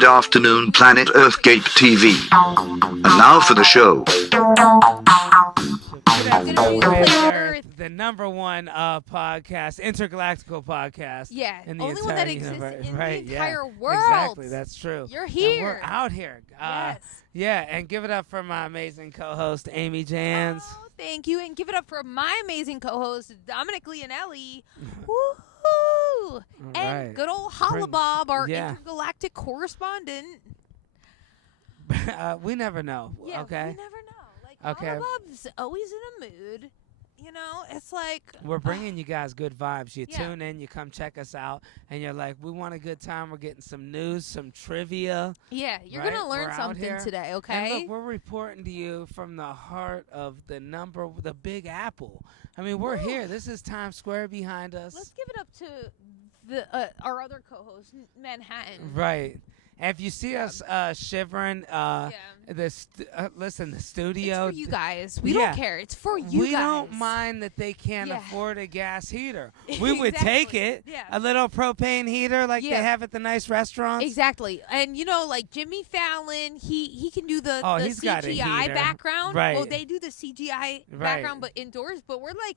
Good afternoon, Planet Earthgate TV. And now for the show. Good afternoon, Planet Earth, the number one podcast, intergalactical podcast. Yeah, in the only one entire that exists universe. in Right, the entire yeah, world. Exactly, that's true. You're And here. we're out here. Yes. Yeah, and give it up for my amazing co-host, Amy Jans. Oh, thank you. And give it up for my amazing co-host, Dominic Leonelli. Woohoo! And right. good old Hollabob, our yeah. intergalactic correspondent. We never know, Yeah, okay? we never know. Like, Okay. Hollabob's always in a mood. You know, it's like... We're bringing you guys good vibes. You Yeah. tune in, you come check us out, and you're like, we want a good time. We're getting some news, some trivia. Yeah, you're right? going to learn We're out something here. today, And okay? look, we're reporting to you from the heart of the Big Apple. I mean, we're Woo. here. This is Times Square behind us. Let's give it up to our other co-host, Manhattan. Right. And if you see us shivering, listen, the studio. It's for you guys. We Yeah. don't care. It's for you we guys. don't mind that they can't Yeah. afford a gas heater. We would take Exactly. it. Yeah. A little propane heater like Yeah. they have at the nice restaurants. Exactly. And you know, like Jimmy Fallon, he can do the he's got a CGI heater. background. Right. Well, they do the CGI background but indoors, but we're like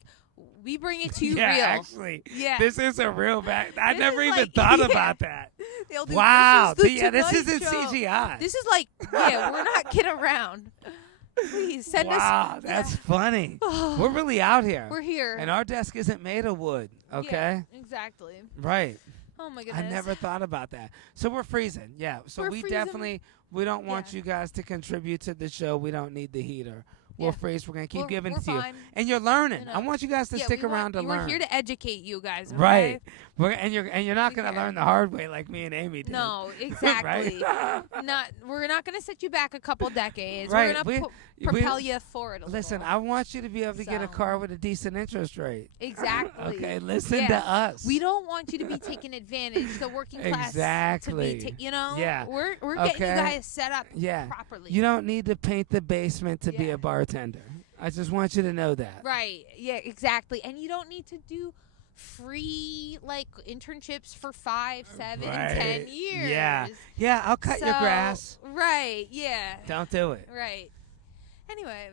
we bring it to you Yeah, real. actually. Yeah. This is a real back. I This never is even like- thought yeah. about that. They'll do, Wow. This is the This Tonight isn't Show. CGI. This is like, yeah, we're not kidding around. Please send Wow, us. that's yeah. funny. We're really out here. We're here. And our desk isn't made of wood, okay? Yeah, exactly. Right. Oh my I goodness. never thought about that. So we're freezing, yeah. So We're we freezing. definitely, we don't want Yeah. you guys to contribute to the show. We don't need the heater. We'll Yeah. freeze. We're going to keep We're- giving we're it to you. fine. And you're learning. You know. I want you guys to Yeah, stick we around to we're learn. here to educate you guys. Okay? Right. And you're not going to Yeah. learn the hard way like me and Amy did. No, exactly. We're not going to set you back a couple decades. Right, We're going to propel you forward a Listen, little. I want you to be able to get a So. car with a decent interest rate. Exactly. Okay, listen Yeah. to us. We don't want you to be taking advantage, the working class. Exactly. To be, you know. Yeah. We're getting you Okay. guys set up Yeah. properly. You don't need to paint the basement to be Yeah. a bartender. I just want you to know that. Right. Yeah. Exactly. And you don't need to do free like internships for 5, 7, Right. 10 years. Yeah. Yeah, I'll cut your So, grass. Right. Yeah. Don't do it. Right. Anyway.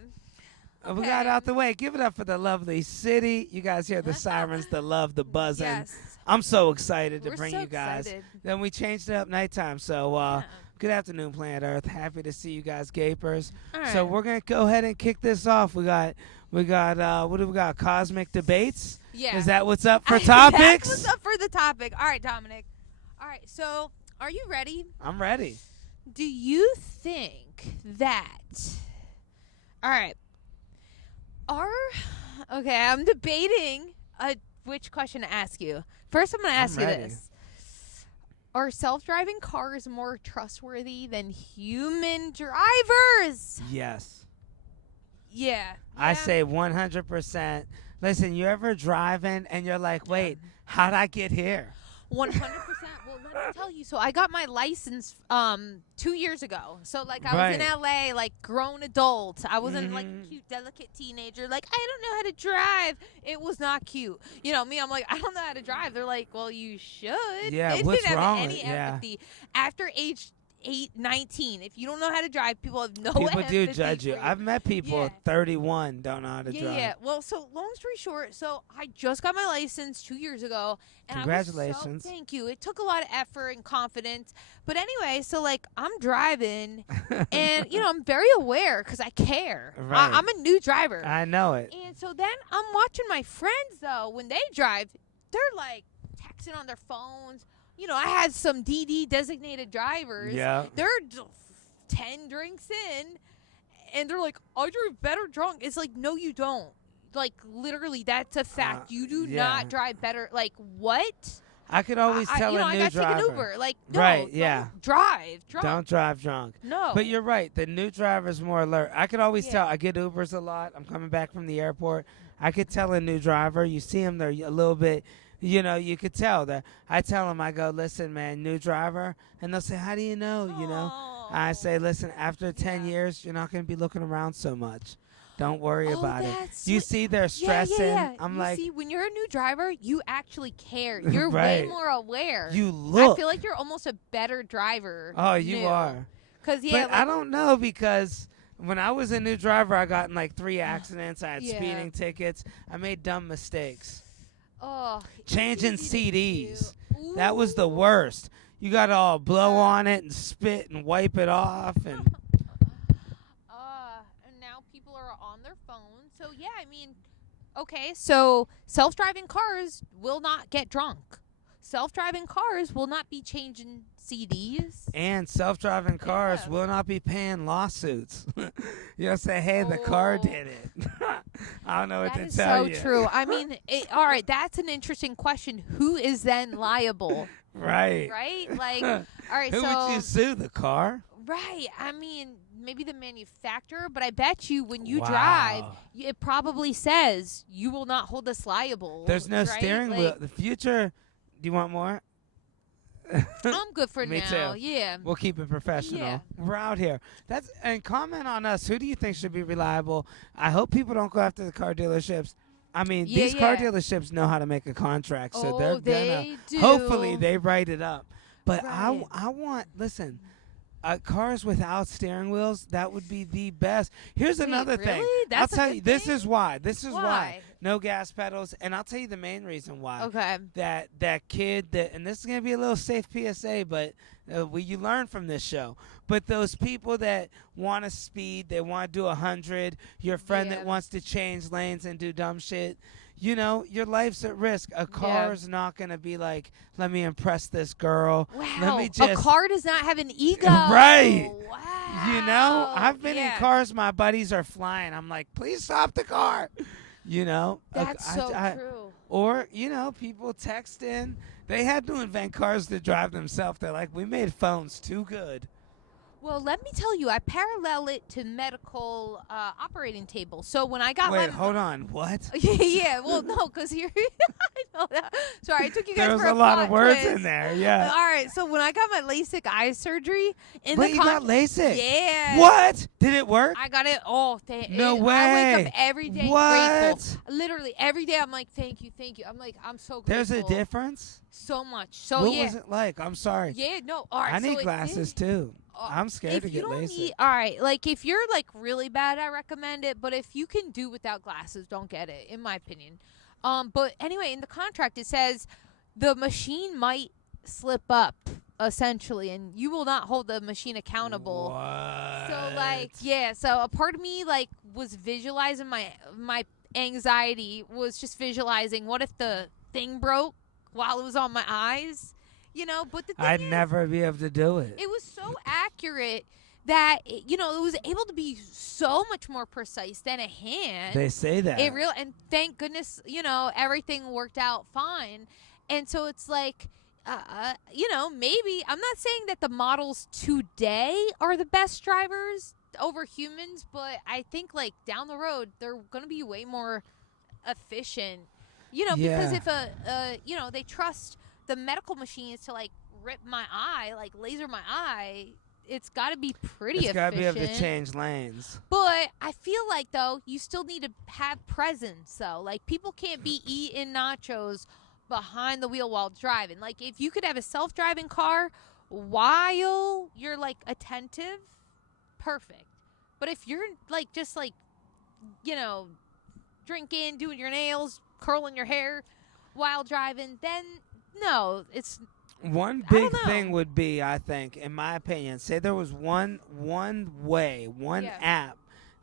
We got out the way. Give it up for the lovely city. You guys hear the sirens, the love, the buzzing. Yes. I'm so excited to We're bring so you guys. excited. Then we changed it up nighttime. So Yeah. good afternoon, Planet Earth. Happy to see you guys, gapers. All So right. we're gonna go ahead and kick this off. We got what do we got? Cosmic debates. Yeah. Is that what's up for topics? That's what's up for the topic. All right, Dominic. All right. So, are you ready? I'm ready. Do you think that? All right. Okay, I'm debating which question to ask you. First, I'm going to ask you ready. this. Are self-driving cars more trustworthy than human drivers? Yes. Yeah. I say 100%. Listen, you ever driving and you're like, wait, how'd I get here? 100%. Well, let me tell you. So I got my license 2 years ago. So like I was in Right. LA, like grown adult. I wasn't like Mhm. a cute, delicate teenager. Like I don't know how to drive. It was not cute. You know me. I'm like I don't know how to drive. They're like, well, you should. Yeah, They what's didn't have wrong any with- yeah. empathy. After age 19, if you don't know how to drive, people have no People empathy do judge you. for I've met people Yeah. at 31 don't know how to yeah, drive. yeah. Well, so long story short, so I just got my license 2 years ago, and Congratulations. thank you. It took a lot of effort and confidence, but anyway, so like I'm driving, and you know I'm very aware because I care. Right. I'm a new driver, I know it. and so then I'm watching my friends though when they drive, they're like texting on their phones. You know, I had some DD designated drivers. Yeah. They're 10 drinks in, and they're like, I drove better drunk. It's like, no, you don't. Like, literally, that's a fact. You do yeah. not drive better. Like, what? I could always tell you know, a I new got to take driver. an Uber. Like, no, Right, don't yeah. drive drunk. Don't drive drunk. No. But you're right. The new driver's more alert. I could always Yeah. tell. I get Ubers a lot. I'm coming back from the airport. I could tell a new driver. You see them, they're a little bit, you know, you could tell. That I tell them, I go, listen, man, new driver. And they'll say, how do you know, you know? I say, listen, after 10 Yeah. years, you're not going to be looking around so much. Don't worry about it. That's You sweet. see they're stressing. Yeah. I'm you like, see, when you're a new driver, you actually care. You're Right. way more aware. you look. I feel like you're almost a better driver. Oh, you new. are. Cause But I don't know, because when I was a new driver, I got in like 3 accidents. I had Yeah. speeding tickets. I made dumb mistakes. Oh, it's Changing easy to CDs. do. That was the Ooh. worst. You got to all blow on it and spit and wipe it off. And And now people are on their phones. So yeah, I mean, okay, so self-driving cars will not get drunk. Self-driving cars will not be changing CDs. And self-driving cars Yeah. will not be paying lawsuits. You'll say, hey, the car Oh. did it. I don't know what That to is tell so you. true. I mean, all right, that's an interesting question. Who is then liable? Right. Right? Like, all right, Who so would you sue? The car? right. I mean, maybe the manufacturer, but I bet you when you Wow. drive, it probably says you will not hold us liable. There's no right? steering Like, wheel. The future. Do you want more? I'm good for Me now. too. Yeah. We'll keep it professional. Yeah. We're out here. And comment on us. Who do you think should be reliable? I hope people don't go after the car dealerships. I mean, Yeah, these car yeah. dealerships know how to make a contract, so Oh, they're gonna. they do. Hopefully, they write it up. But Right. I want. Listen. Cars without steering wheels, that would be the best. Here's Wait, another thing. really? That's I'll a tell good you, this thing? is why. This is why. Why? No gas pedals. And I'll tell you the main reason why. Okay. That kid, and this is going to be a little safe PSA, but you learn from this show. But those people that want to speed, they want to do 100, your friend Yeah. that wants to change lanes and do dumb shit, you know, your life's at risk. A car's not going to be like, let me impress this girl. Wow. Let me just. A car does not have an ego. Right. Wow. You know, I've been in Yeah. cars my buddies are flying. I'm like, please stop the car. You know? That's so true. Or, you know, people text in. They had to invent cars to drive themselves. They're like, we made phones too good. Well, let me tell you, I parallel it to medical operating table. So when I got Wait, my hold on. What? yeah, well, no, because here I know that. Sorry, I took you guys There was for a lot plot of words twist. in there. Yeah. All right, so when I got my LASIK eye surgery, Wait, you got LASIK? Yeah. What? Did it work? I got it. Oh, No I wake way. up every day What? grateful. Literally every day, I'm like, thank you. I'm like, I'm so grateful. There's a difference? So much. So What yeah. was it like? I'm sorry. Yeah, no. All right. I so need it glasses did. too. I'm scared If to you get don't LASIK. need, all right, like if you're like really bad, I recommend it. But if you can do without glasses, don't get it, in my opinion. But anyway, in the contract it says the machine might slip up essentially, and you will not hold the machine accountable. What? So like, yeah. So a part of me like was visualizing my anxiety was just visualizing what if the thing broke while it was on my eyes. You know, but the thing I'd is, never be able to do it. it was so accurate that it was able to be so much more precise than a hand. They say that. And thank goodness, everything worked out fine. And so it's like, maybe I'm not saying that the models today are the best drivers over humans, but I think like down the road they're going to be way more efficient. Because if they trust the medical machines to like rip my eye, like laser my eye, it's got to be pretty efficient. It's got to be able to change lanes. But I feel like though you still need to have presence. So like people can't be eating nachos behind the wheel while driving. Like if you could have a self-driving car while you're like attentive, perfect. But if you're like just like drinking, doing your nails, curling your hair while driving, then no, it's one I don't big know. thing would be, I think, in my opinion, say there was one Yeah. app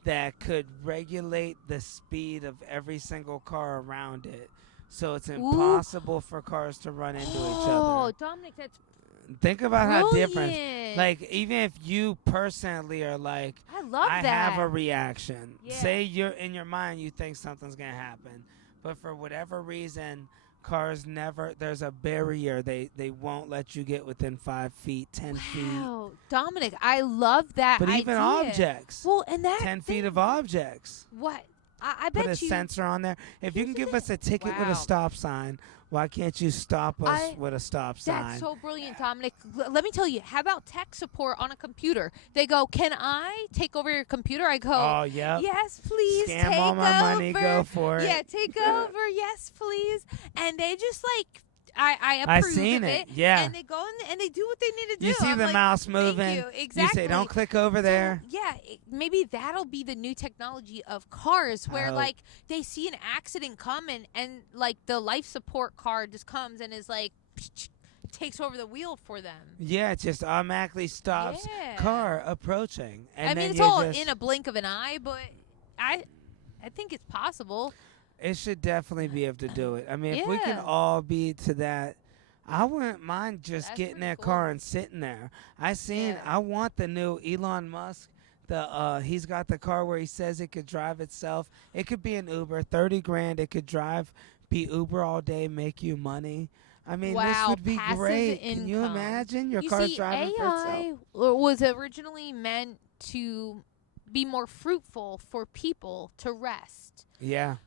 that could regulate the speed of every single car around it, so it's impossible for cars to run into each Oh, other. Dominic, that's Think about how different. brilliant. Like even if you personally are like, I love I that. have a reaction. Yeah. Say you're in your mind, you think something's gonna happen, but for whatever reason, cars never. There's a barrier. They won't let you get within 5 feet, 10 feet. Wow, Dominic, I love that But even idea. objects, Well, and that 10 feet thing- of objects. what? I Put bet a you. sensor on there. If you Here's can the give us a ticket with Wow. a stop sign, Why can't you stop us with a stop sign? That's so brilliant, Dominic. Let me tell you, how about tech support on a computer? They go, "Can I take over your computer?" I go, Oh, yep. "Yes, please, Scam take all my money, over." go for it. Yeah, take over. Yes, please. And they just like, I approve seen of it, yeah. And they go and they do what they need to do. You see I'm the like, mouse moving. Thank you. Exactly. You say, don't click over there. So, yeah, maybe that'll be the new technology of cars where, like, they see an accident coming and, like, the life support car just comes and is like, takes over the wheel for them. Yeah, it just automatically stops car approaching. And I mean, then it's all just, in a blink of an eye, but I think it's possible. It should definitely be able to do it. I mean, if we can Yeah. all be to that, I wouldn't mind just That's getting pretty that cool. car and sitting there. I want the new Elon Musk. He's got the car where he says it could drive itself. It could be an Uber, $30,000. It could be Uber all day, make you money. I mean, this Wow, would be passive great. Can you income. imagine your You car's see, driving for itself? AI was originally meant to be more fruitful for people to rest. Yeah.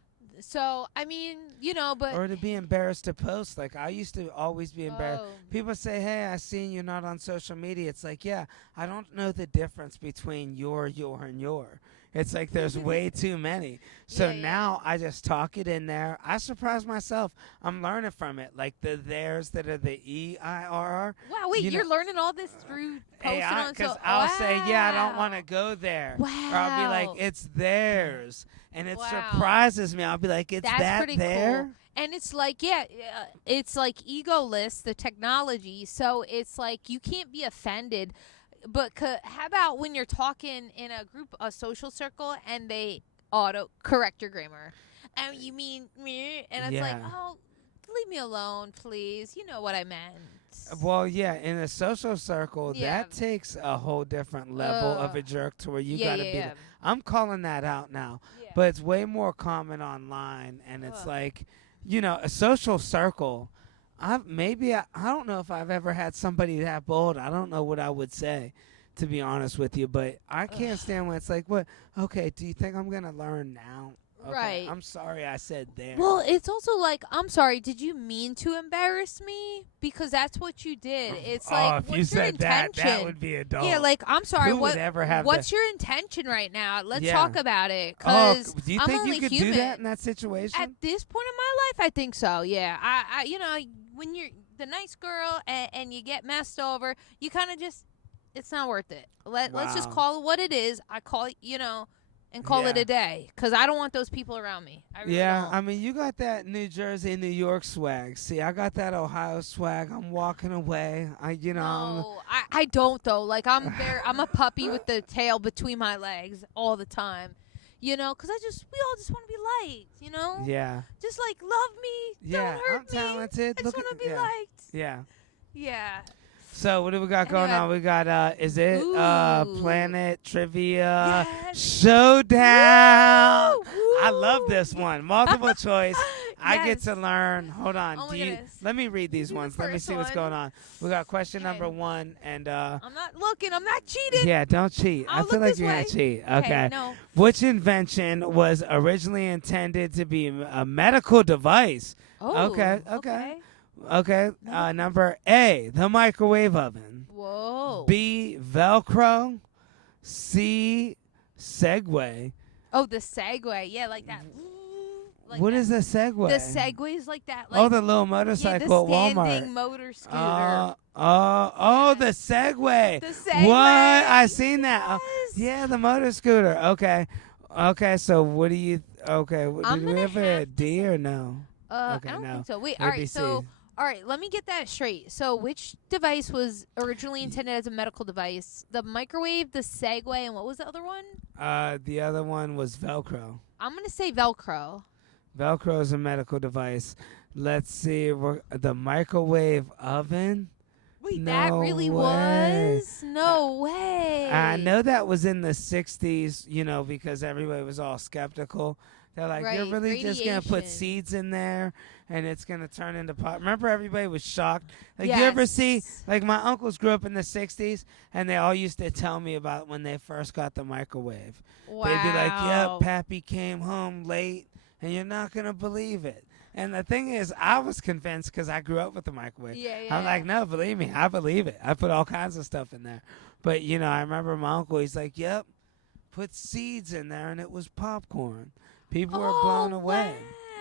So, I mean, you know, but Or to be embarrassed to post. Like, I used to always be embarrassed. Oh. People say, hey, I seen you not on social media. It's like, yeah, I don't know the difference between your, and your. It's like there's way too many. So Yeah, now I just talk it in there. I surprise myself. I'm learning from it. Like the theirs that are the EIRR. wow, wait, you you're know, learning all this through posting AI, on because so I'll say, yeah, I don't Wow. want to go there. Wow. Or I'll be like, it's theirs. And it Wow. surprises me. I'll be like, it's That's that pretty there? cool. And it's like, it's like egoless, the technology. So it's like you can't be offended. But how about when you're talking in a social circle, and they auto correct your grammar, and you mean me, and it's like, Yeah. oh, leave me alone, please. You know what I meant. Well, yeah, in a social circle, Yeah. that takes a whole different level of a jerk to where you yeah, gotta yeah, be. yeah. I'm calling that out now, Yeah. but it's way more common online, and it's Ugh. like, a social circle. I don't know if I've ever had somebody that bold. I don't know what I would say, to be honest with you, but I can't stand when it's like, what? Okay, do you think I'm gonna learn now? Okay, Right. I'm sorry I said there. Well, it's also like, I'm sorry, did you mean to embarrass me? Because that's what you did. It's like, if what's you your said that intention? would be adult. Yeah, like, I'm sorry. Who would ever have what's your intention right now? Let's Yeah. talk about it. Oh, Because do you I'm think only you could human. do that in that situation? At this point in my life, I think so. Yeah, I when you're the nice girl and you get messed over, you kind of just, it's not worth it. Let's just Wow. call it what it is. I call it, and call it Yeah. a day. Because I don't want those people around me. I really Yeah, don't. I mean, you got that New Jersey, New York swag. See, I got that Ohio swag. I'm walking away. No, I don't though. Like I'm a puppy with the tail between my legs all the time. Because we all just want to be liked. Yeah, Just like love me. yeah. Don't hurt I'm talented. me. I Look just want to at be yeah. liked. Yeah. Yeah. So what do we got going Anyway. on? We got is it Ooh. Planet Trivia Yes. Showdown? Woo! I love this one. Multiple choice. I get Yes. to learn. Hold on. Oh my goodness. Let me read these Do the ones. Let me first see what's one. going on. We got question Okay. number 1 and I'm not looking. I'm not cheating. yeah, don't cheat. I I'll feel look like this you're way. gonna cheat. Okay. No. Which invention was originally intended to be a medical device? Oh. Okay. Okay. Number A, the microwave oven. Whoa. B, Velcro. C, Segway. Oh, the Segway. Yeah, like that. Like What that. is the Segway? The Segway's like that. Like, Oh, the little yeah, motorcycle the at standing Walmart. motor scooter. The Segway. The Segway. What? I seen that. Yes. Yeah, the motor scooter. Okay. So what do you? Okay. I'm Did we gonna have a have to D or no? I Okay, don't no. think so. Wait, A, all B, right. C. So, all right, let me get that straight. So, which device was originally intended as a medical device? The microwave, the Segway, and what was the other one? The other one was Velcro. I'm gonna say Velcro. Velcro is a medical device. Let's see. The microwave oven. Wait, No that really way. was? No way. I know that was in the 60s, because everybody was all skeptical. They're like, you're Right, really just going to put radiation. seeds in there and it's going to turn into pot. Remember, everybody was shocked. Like, you ever see, Yes. like, my uncles grew up in the 60s and they all used to tell me about when they first got the microwave. Wow. They'd be like, yep, Pappy came home late and you're not going to believe it. And the thing is, I was convinced because I grew up with the microwave. Yeah. I'm like, no, believe me, I believe it. I put all kinds of stuff in there. But, I remember my uncle, he's like, yep, put seeds in there, and it was popcorn. People were blown away.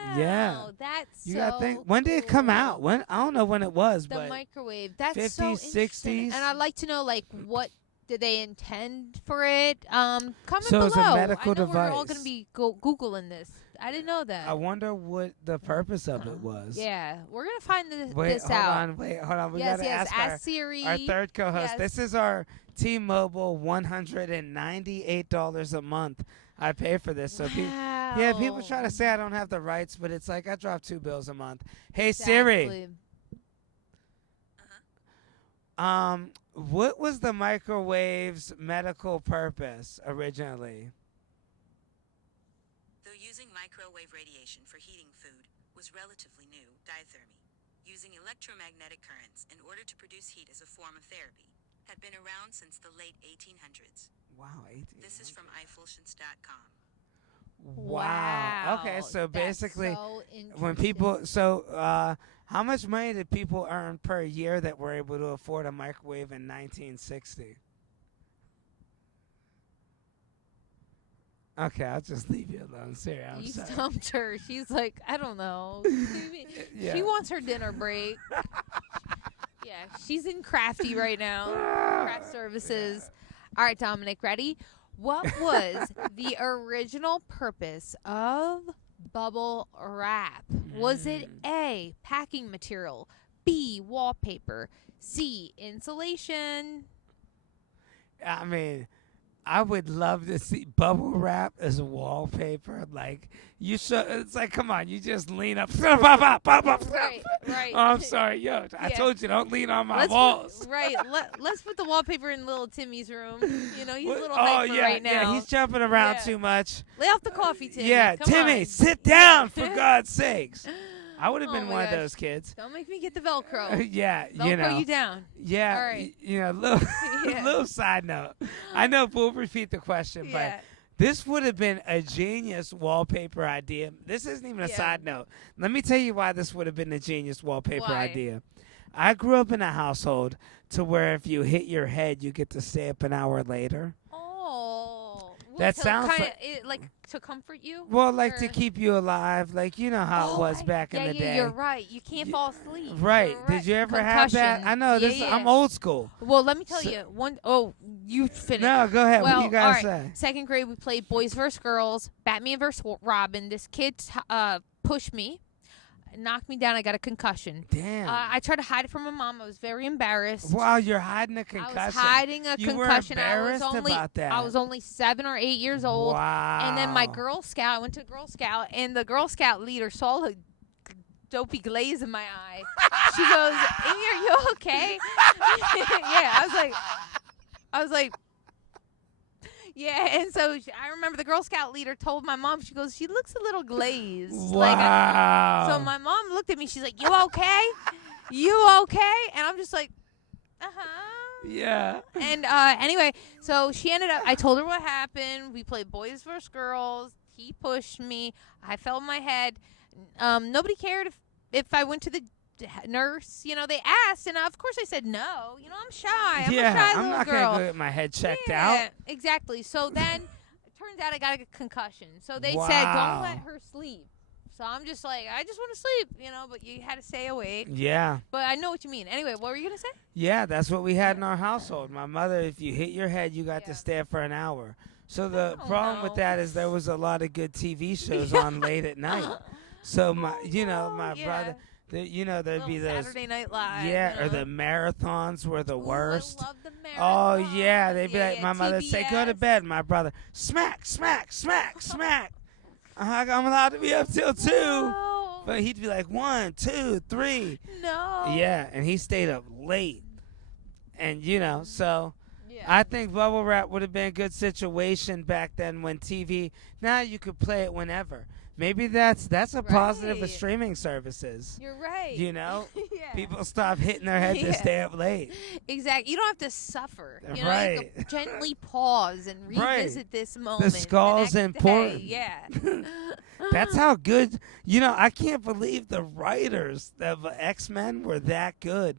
Wow. Yeah. That's You so got to think, when did it come out? cool. When I don't know when it was, The but microwave. That's 50s, so interesting. 60s. And I'd like to know, like, what did they intend for it? Comment So below. it's a medical I know we're all device. going to be Googling this. I didn't know that. I wonder what the purpose of it was. Yeah, we're going to find this Hold out. on. We yes, got to yes. ask Siri. our third co-host. Yes. This is our T-Mobile $198 a month. I pay for this. So people try to say I don't have the rights, but it's like I drop $2 a month. Hey Siri. What was the microwave's medical purpose originally? Though using microwave radiation for heating food was relatively new, diathermy, using electromagnetic currents in order to produce heat as a form of therapy, had been around since the late 1800s. Wow, 18. This is from Eifelschens.com. Wow. Okay, so That's basically, so when people, how much money did people earn per year that were able to afford a microwave in 1960? Okay, I'll just leave you alone. Siri, I'm You sorry. stumped her. She's like, I don't know. Yeah. She wants her dinner break. Yeah, she's in Crafty right now. Craft services. All right, Dominic, ready? What was the original purpose of bubble wrap? Was it A, packing material, B, wallpaper, C, insulation? I mean, I would love to see bubble wrap as wallpaper. Like it's like, come on, you just lean up. Right. Oh, I'm sorry, I told you don't lean on my walls. Let's put the wallpaper in little Timmy's room. He's a little Oh hyper yeah, right now. yeah, he's jumping around Yeah. too much. Lay off the coffee, Timmy. Yeah, Come Timmy, on. sit down for God's sakes. I would have Oh been my one of gosh. those kids. Don't make me get the Velcro. Yeah, Velcro you down. Yeah, All right. little Yeah. little side note. I know we'll repeat the question, but Yeah. this would have been a genius wallpaper idea. This isn't even a Yeah. side note. Let me tell you why this would have been a genius wallpaper Why? idea. I grew up in a household to where if you hit your head, you get to stay up an hour later. Oh. That sounds like to comfort you? Well, like to Or- keep you alive. Like, you know how it was back in the day. You're right. You can't fall asleep. Right. You're Did you ever have that? Concussion. I know this. Yeah. I'm old school. Well, let me tell So- you. You finished. No, go ahead. Well, What you gotta all right. say? Second grade, we played Boys vs. Girls, Batman vs. Robin. This kid pushed me, knocked me down. I got a concussion. Damn. I tried to hide it from my mom. I was very embarrassed. Wow, you're hiding a concussion. I was hiding a You were concussion. embarrassed about that. I was only 7 or 8 years old. Wow. And then my Girl Scout, I went to Girl Scout, and the Girl Scout leader saw a dopey glaze in my eye. She goes, "Amy, are you okay?" Yeah, I was like, yeah. And so I remember the Girl Scout leader told my mom, she goes, "She looks a little glazed." Wow. So my mom looked at me. She's like, "You okay? You okay?" And I'm just like, Yeah. And anyway, so she ended up, I told her what happened. We played Boys vs. Girls. He pushed me. I fell on my head. Nobody cared if I went to the nurse. They asked, and of course I said no. I'm shy. I'm a shy I'm little not girl. gonna go get my head checked Yeah, out. exactly. So then it turns out I got a concussion. So they said, Wow. don't let her sleep. So I'm just like, I just want to sleep, but you had to stay awake. Yeah. But I know what you mean. Anyway, what were you going to say? Yeah, that's what we had in our household. My mother, if you hit your head, you got to stay up for an hour. So the Oh, problem with no. that is there was a lot of good TV shows on late at night. So my brother, there'd be Little those. Saturday Night Live. Yeah, or the marathons were the worst. I love the Oh marathon. yeah, they'd be like, my mother would say, "Go to TBS. bed." My brother, smack, smack, smack, smack. I'm allowed to be up till 2, No. but he'd be like 1, 2, 3. No. Yeah, and he stayed up late, and so. Yeah. I think bubble wrap would have been a good situation back then when TV. Now you could play it whenever. Maybe that's a positive of Right. streaming services. You're right. You know, Yeah. people stop hitting their head to Yeah. stay up late. Exactly. You don't have to suffer. You know, Right. you can gently pause and Right. revisit this moment. skull's the next important. Day. Yeah. That's how good. You know, I can't believe the writers of X-Men were that good.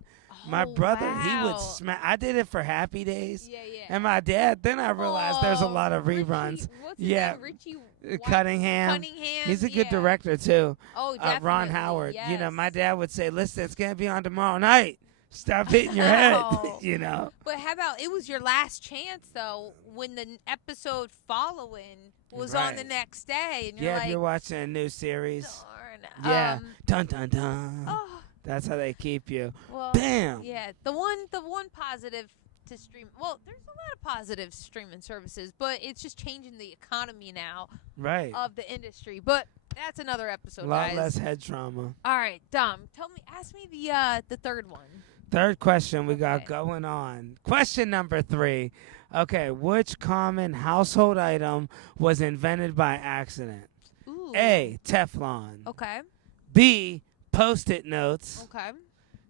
My Oh, brother, he would wow. smack. I did it for Happy Days. Yeah, yeah. And my dad, then I realized there's a Oh, lot of Richie- reruns. what's his Yeah. name? Richie Cunningham. Cunningham. He's a good yeah. director, too. Oh, definitely. Ron Howard. You know, yes. my dad would say, listen, it's going to be on tomorrow night. Stop hitting your head, Oh. you know. But how about it was your last chance though when the episode following was on the Right. next day and you're Yeah, like, if you're watching a new series. darn. Yeah. Dun, dun, dun. Oh, That's how they keep you. well, Bam. yeah. The one positive to stream. Well, there's a lot of positive streaming services, but it's just changing the economy now Right. of the industry. But that's another episode, A lot guys. less head trauma. All right, Dom. Ask me the third one. Third question we got Okay. going on. Question number 3. Okay, which common household item was invented by accident? Ooh. A. Teflon. Okay. B. Post-it notes. Okay.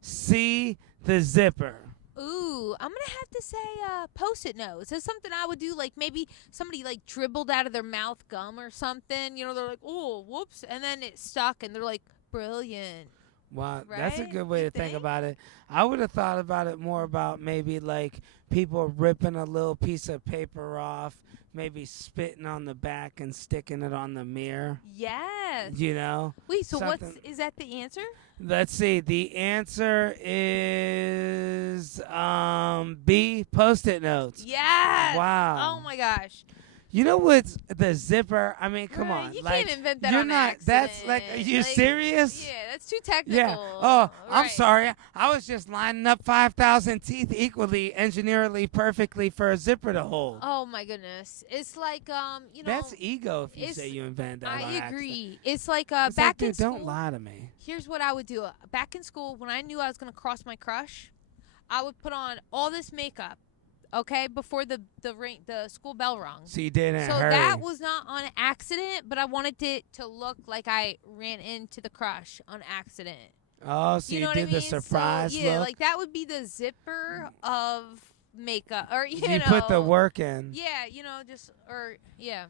C. The zipper. Ooh, I'm gonna have to say post-it notes. It's something I would do, like maybe somebody like dribbled out of their mouth gum or something. You know, they're like, oh, whoops, and then it stuck, and they're like, brilliant. Wow, that's a Right? good way You to think think? about it. I would have thought about it more about maybe like people ripping a little piece of paper off, maybe spitting on the back and sticking it on the mirror. Yes. You know? Wait, so something- is that the answer? Let's see. The answer is B, Post-it notes. Yes. Wow. Oh my gosh. You know what's the zipper? I mean, come Right, on. You like, can't invent that you're on not. That's like. accident. Are you serious? Yeah, that's too technical. Yeah. Oh, I'm Right. sorry. I was just lining up 5,000 teeth equally, engineerically, perfectly for a zipper to hold. Oh my goodness. It's like you know. That's ego if you it's- say you invent that. I on accident. agree. It's like It's back like, dude, in school. don't lie to me. Here's what I would do. Back in school, when I knew I was going to cross my crush, I would put on all this makeup, okay, before the school bell rung. So you did it in So a hurry. that was not on accident, but I wanted it to look like I ran into the crush on accident. Oh, so you know what did I mean? the surprise so, yeah, look. like that would be the zipper of makeup, or you you know, put the work in. Yeah, you know, just or yeah.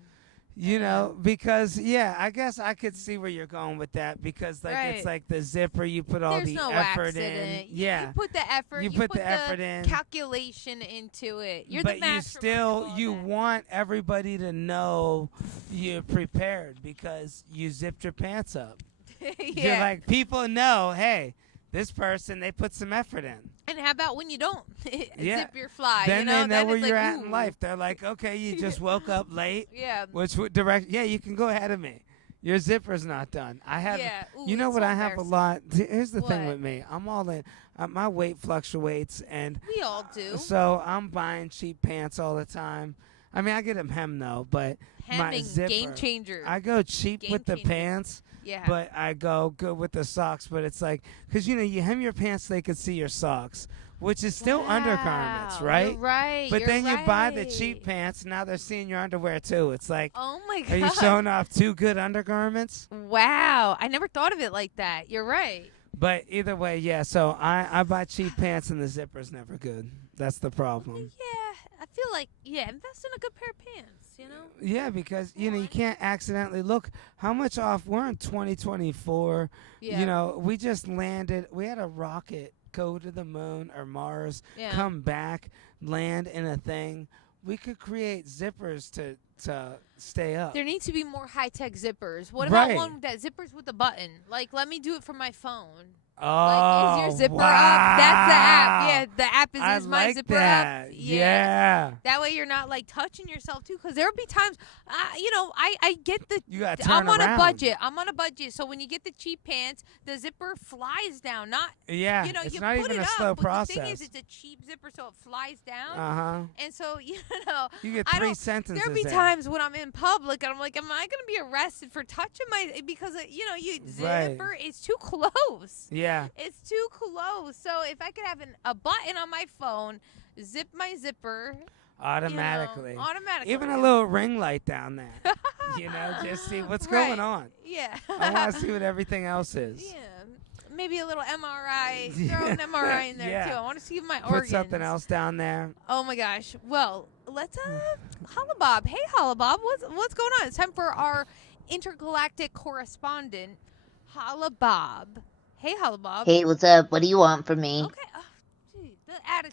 You know, because I guess I could see where you're going with that because like Right. it's like the zipper you put all There's the no effort accident. in. You put the effort. You put the effort in. Calculation into it. You're but the you mastermind still of all you that. want everybody to know you're prepared because you zipped your pants up. yeah. You're like people know, hey, this person they put some effort in. And how about when you don't Yeah. zip your fly? Then you know, they know then where it's you're like, at in ooh. life. They're like, okay, you just woke up late. Yeah. Which would direct? Yeah, you can go ahead of me. Your zipper's not done. I have. Yeah. Ooh, You know it's what? so I have a embarrassing. lot. Here's the thing What? with me. I'm all in. My weight fluctuates, and We all do. so I'm buying cheap pants all the time. I mean, I get them hemmed though, but my Hemming, zipper. game changer. I go cheap Game with the changer. pants, yeah. but I go good with the socks. But it's like, because you hem your pants so they can see your socks, which is still undergarments, Wow, right? You're right. But you're then you buy the right. cheap pants. Now they're seeing your underwear too. It's like, Oh my god. are you showing off 2 good undergarments? Wow. I never thought of it like that. You're right. But either way, yeah. So I buy cheap pants and the zipper's never good. That's the problem. Yeah. I feel like invest in a good pair of pants. You know. Yeah, because you can't accidentally look how much off. We're in 2024. Yeah. You know, we just landed. We had a rocket go to the moon or Mars, Yeah. come back, land in a thing. We could create zippers to stay up. There needs to be more high-tech zippers. What Right. about one that zippers with a button? Like, let me do it from my phone. Oh, Like, is your zipper wow. up? That's the app. Yeah, the app I is my like zipper that. up. Yeah. That way you're not like touching yourself too, because there'll be times, I get the. You got to turn I'm on around. a budget. So when you get the cheap pants, the zipper flies down. Not Yeah, you know it's you not put even it a up, slow but process. the thing is, it's a cheap zipper, so it flies down. And so You get I 3 don't- sentences there'll be in. times when I'm in public and I'm like, am I going to be arrested for touching my? Because zipper is too close. Yeah. It's too close. So if I could have a button on my phone, zip my zipper. Automatically. Automatically. Even a little ring light down there. Just see what's going on. Yeah. I want to see what everything else is. Yeah. Maybe a little MRI. Throw an MRI in there too. I want to see my Put organs. something else down there. Oh my gosh. Well, let's Hollabob. Hey Hollabob, what's going on? It's time for our intergalactic correspondent, Hollabob. Hey Hollabob. Hey, what's up? What do you want from me? Okay. Oh,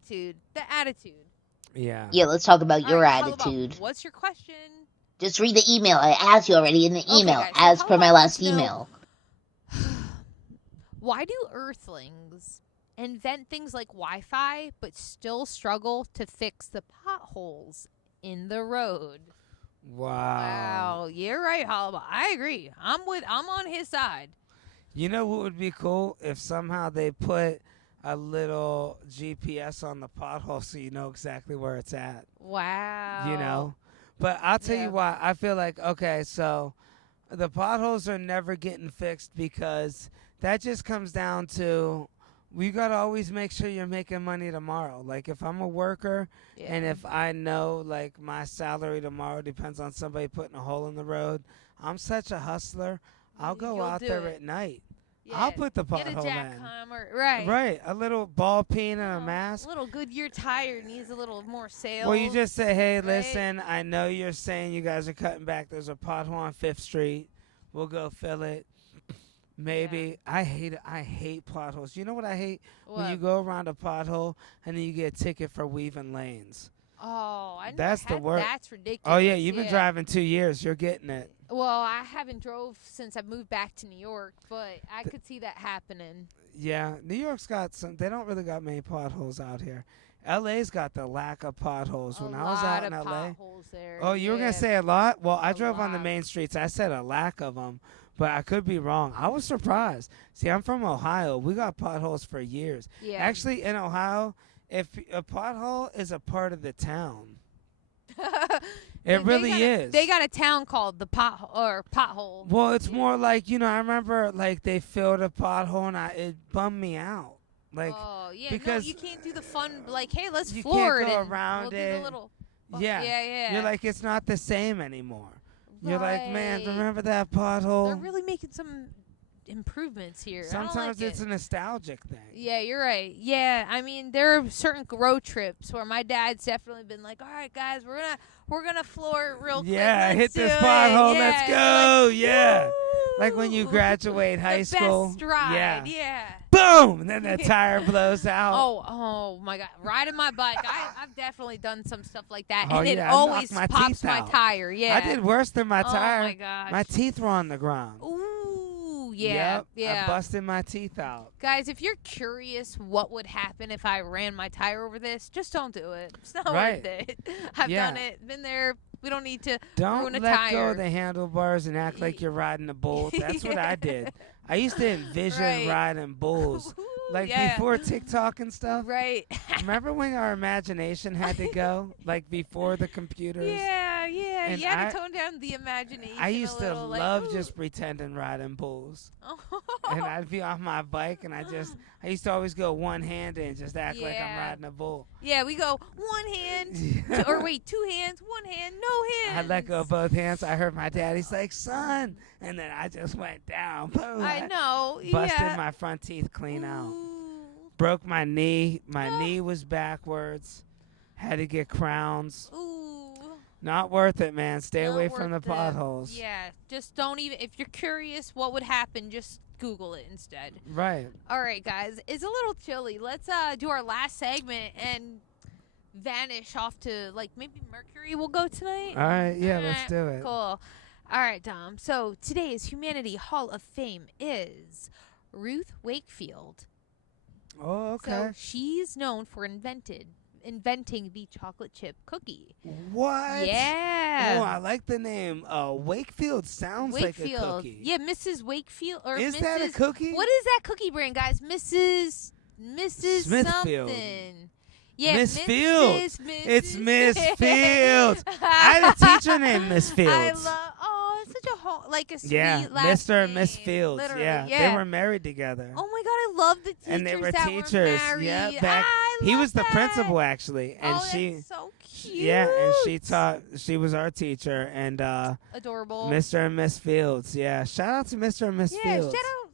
dude, the attitude. Yeah. Yeah, let's talk about your All right, attitude. Hollabob, what's your question? Just read the email. I asked you already in the email, Okay, guys, so as per my Hollabob last wants to know, email. why do Earthlings invent things like Wi-Fi but still struggle to fix the potholes in the road? Wow. You're right, Hollabob. I agree. I'm on his side. You know what would be cool? If somehow they put a little GPS on the pothole so you know exactly where it's at. Wow. But I'll tell you why. I feel like, okay, so the potholes are never getting fixed because that just comes down to we got to always make sure you're making money tomorrow. Like if I'm a worker and if I know like my salary tomorrow depends on somebody putting a hole in the road, I'm such a hustler. I'll go out there at night. Yeah. I'll put the Get a pothole in. jackhammer. Right. Right. A little ball peen and a A mask. little Goodyear tire needs a little more sales. Well, you just say, hey, right? listen, I know you're saying you guys are cutting back. There's a pothole on 5th Street. We'll go fill it. Maybe. I hate potholes. You know what I hate? What? When you go around a pothole and then you get a ticket for weaving lanes. Oh, I That's the worst. That's ridiculous. Oh, yeah, you've been driving 2 years. You're getting it. Well, I haven't drove since I moved back to New York, but I could see that happening. Yeah, New York's got some. They don't really got many potholes out here. LA's got the lack of potholes. When I was out in LA. Potholes there. Oh, you were going to say a lot? Well, I drove on the lot. main streets. I said a lack of them, but I could be wrong. I was surprised. See, I'm from Ohio. We got potholes for years. Yeah. Actually, in Ohio, if a pothole is a part of the town. It really is. They got a town called the Pothole. Well, it's more like, I remember like they filled a pothole and it bummed me out. Like, oh, yeah. because no, you can't do the fun, like, hey, let's you floor can't it go and around we'll do it. the little. Yeah. Yeah. You're like, it's not the same anymore. You're like, man, Right. remember that pothole? They're really making some improvements here. I don't Sometimes like it's it. a nostalgic thing. Yeah, you're right. Yeah, I mean, there are certain road trips where my dad's definitely been like, "All right, guys, we're gonna floor it real quick. Yeah, Let's hit do this it." pothole. Yeah, Let's you're go. like, Yeah. Like when "Woo." you graduate high the school. Best ride. Yeah. Yeah. Boom! And then the tire blows out. Oh my God! Riding my bike, I've definitely done some stuff like that, Oh, and it yeah, I always knocked my pops teeth my out. tire. Yeah. I did worse than my tire. Oh my gosh. My teeth were on the ground. Ooh, yeah, Yep, yeah. I busted my teeth out. Guys, if you're curious what would happen if I ran my tire over this, just don't do it. It's not Right. worth it. I've Yeah. done it. Been there. We don't need to Don't ruin a let tire. go of the handlebars and act like you're riding a bull. That's what I did. I used to envision Right. riding bulls. Like yeah. before TikTok and stuff. Right. Remember when our imagination had to go? Like before the computers? Yeah. And You had to tone down the imagination. I used a to little, like, love ooh. just pretending riding bulls. And I'd be on my bike and I used to always go one-handed and just act like I'm Yeah. riding a bull. Yeah, we go one hand, or wait, 2 hands, 1 hand, no hands. I let go of both hands. I heard my dad. He's like, son. And then I just went down. Boom. I know. Busted yeah. my front teeth clean out. Ooh. Broke my knee. My knee was backwards. Had to get crowns. Ooh. Not worth it, man. Stay Not away from the worth it. potholes. Yeah, just don't even. If you're curious what would happen, just Google it instead. Right. All right, guys. It's a little chilly. Let's do our last segment and vanish off to, like, maybe Mercury will go tonight. All right. Yeah, let's Alright, do it. Cool. All right, Dom. So today's Humanity Hall of Fame is Ruth Wakefield. Oh, okay. So she's known for inventing the chocolate chip cookie. What? Yeah. Oh, I like the name. Wakefield sounds Wakefield. like a cookie. Yeah, Mrs. Wakefield or Is Mrs. that a cookie? What is that cookie brand, guys? Mrs. Smithfield. something. Yeah, Miss Field. Mrs. It's Miss Fields. I had a teacher named Miss Fields. I love. Oh, it's such a like a sweet Yeah, last Mr. and name. Miss Fields. Literally, Yeah, they were married together. Oh my God, I love the teachers and they were that teachers. Were married. Yeah, I he love was the that. principal actually, and oh, she. that's so cute. Yeah, and she was our teacher, and Adorable. Mr. and Miss Fields. Yeah, shout out to Mr. and Miss Yeah, Fields. shout out.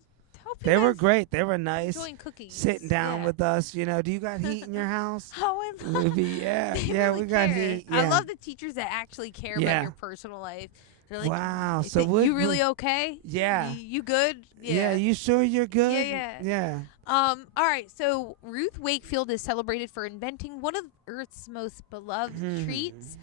Hope you They were guys great. They were nice. enjoying cookies. Sitting down Yeah. with us. You know, do you got heat in your house? Oh, I love Maybe, yeah, They yeah, really we got care. heat. I Yeah. love the teachers that actually care Yeah. about your personal life. They're like, Wow. "Is So it- what? you really okay? Yeah. You good? Yeah. You sure you're good? Yeah. Yeah. All right. So Ruth Wakefield is celebrated for inventing one of Earth's most beloved treats,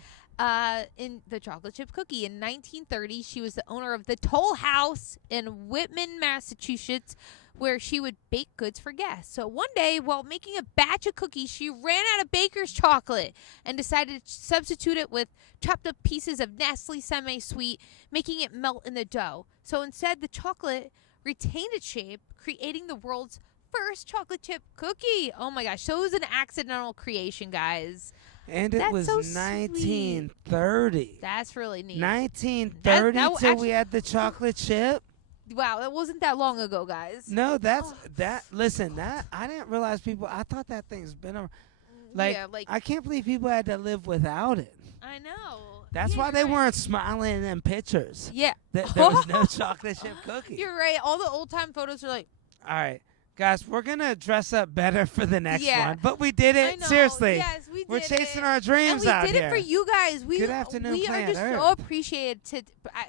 in the chocolate chip cookie. In 1930, she was the owner of the Toll House in Whitman, Massachusetts, where she would bake goods for guests. So one day, while making a batch of cookies, she ran out of baker's chocolate and decided to substitute it with chopped up pieces of Nestle semi-sweet, making it melt in the dough. So instead, the chocolate retained its shape, creating the world's first chocolate chip cookie. Oh my gosh. So it was an accidental creation, guys. And it That's was so sweet. 1930. That's really neat. 1930 That- till actually- we had the chocolate chip. Wow, that wasn't that long ago, guys. No, that's Oh. that. Listen, that I didn't realize people. I thought that thing's been around. Like, yeah, like I can't believe people had to live without it. I know. That's Yeah, why you're they right. weren't smiling in them pictures. Yeah, There was no chocolate chip cookie. you're right. All the old time photos are like, All right, guys, we're gonna dress up better for the next Yeah. one. But we did I it. know. Seriously, Yes, we we're did chasing it. our dreams and we out did here. it for you guys. Good afternoon, We are Planet just Earth. so appreciative.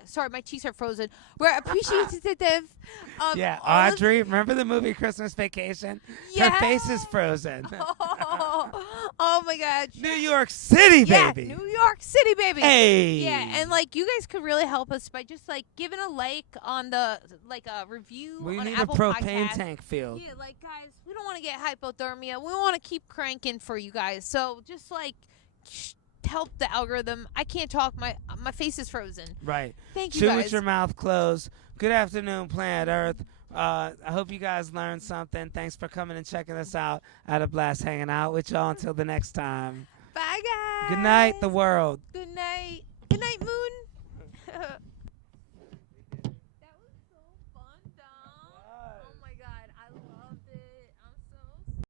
Sorry, my cheeks are frozen. We're appreciative. Yeah, all of- Audrey, remember the movie Christmas Vacation? Yeah. Her face is frozen. Oh my God. New York City, Yeah, baby. New York City, baby. Hey. Yeah, and like you guys could really help us by just like giving a like on the like a review we on need Apple a propane Podcasts. tank filled. Yeah, like guys, we don't want to get hypothermia. We want to keep cranking for you guys. So just like help the algorithm. I can't talk. My face is frozen. Right. Thank you Chew guys. with your mouth closed. Good afternoon, Planet Earth. I hope you guys learned something. Thanks for coming and checking us out. I had a blast hanging out with y'all. Until the next time. Bye, guys. Good night, the world. Good